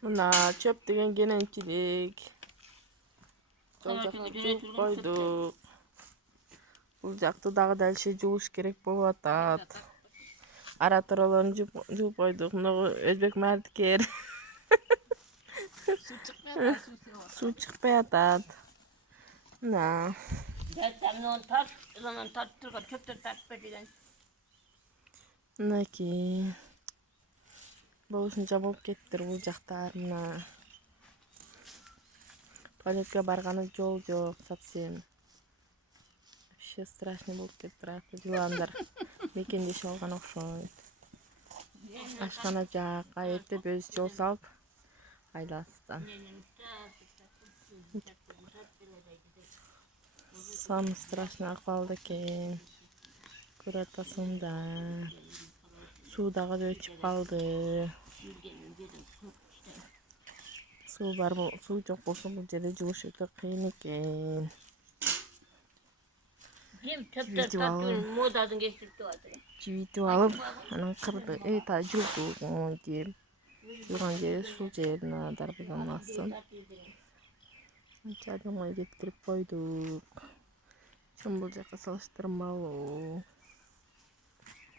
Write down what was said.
Мына чөп деген кененчилик. Жол жакты жууп койдук. Бул жакты дагы дальше жууш керек болуп атат. Ара турааларын жууп койдук. Мына өзбек мардикер. Суу чыкпай атат. Мына. Мынакей. Болушунча болуп кеттир бул жактар. Мына. Туалетке барганы жол жок совсем. Вообще страшный болуп кетиптир. Аякта жыландар мекендешип алган окшойт. Ашкана жакка эптеп өзү жол салып айлабыздан. Самый страшный акыбалда экен. Көрүп атасыңдар. Суу дагы өчүп калды. Суу жок болсо бул жерде жууш өтө кыйын экен. Жибитип алып, анан кырды. Та жуудук монтип. Жууган жери ушул жер мына дарбазанын астын. Анча адымга жеткирип койдук. Чын бул жакка салыштырмалуу.